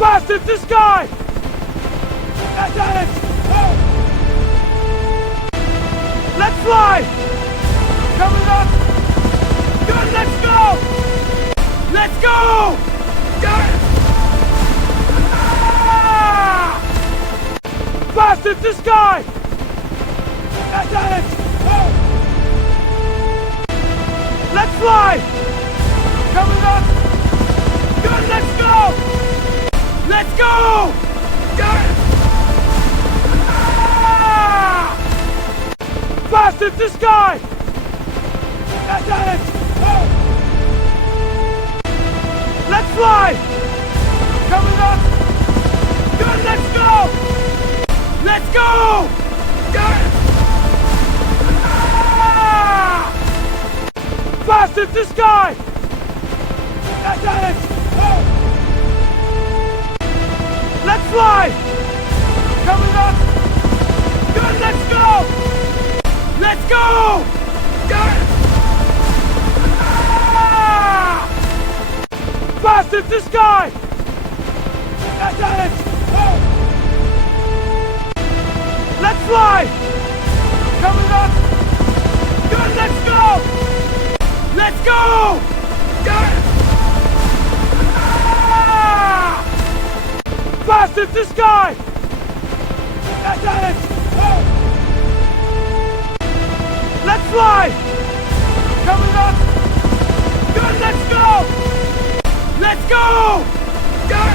Fast in the sky! That's it! Oh. Let's fly! Coming up! Good, let's go! Let's go! Good! Ah! Fast in the sky! That's it! Oh. Let's fly! Coming up! Good, let's go! Let's go! Good! Ah! Fast in the sky! That's it! Oh. Let's fly! Coming up! Good, let's go! Let's go! Good! Ah! Fast in the sky! That's it! Oh. Let's fly! Coming up! Good, let's go! Let's go! Good! Ah! Fast in the sky! That's it! Oh. Let's fly! Coming up! Good, let's go! Let's go! Good! Ah! Fast in the sky! That's it! Oh. Let's fly! Coming up! Good, let's go! Let's go! Good!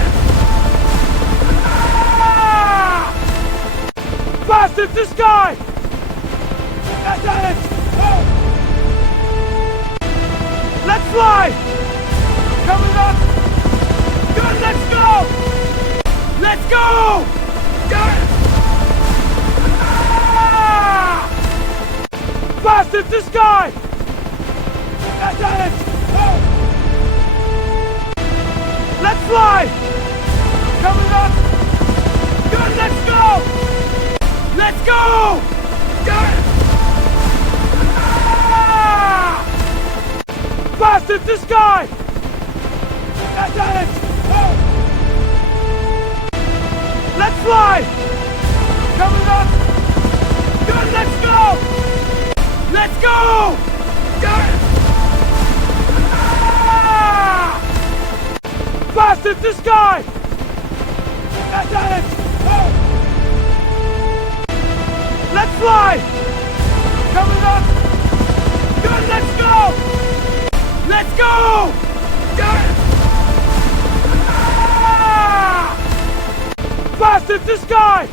Ah! Fast in the sky! That's it! Oh. Let's fly! Coming up! Good, let's go! Let's go! Good! Ah! Fast in the sky! That's it! Oh. Let's fly! Coming up! Good, let's go! Let's go! Good! Ah! Fast in the sky! That's it! Oh. Let's fly! Coming up! Good, let's go! Let's go! Good! Ah! Fast in the sky! That's it! Oh. Let's fly! Coming up! Good, let's go! Let's go! Good! Ah! Fast in the sky!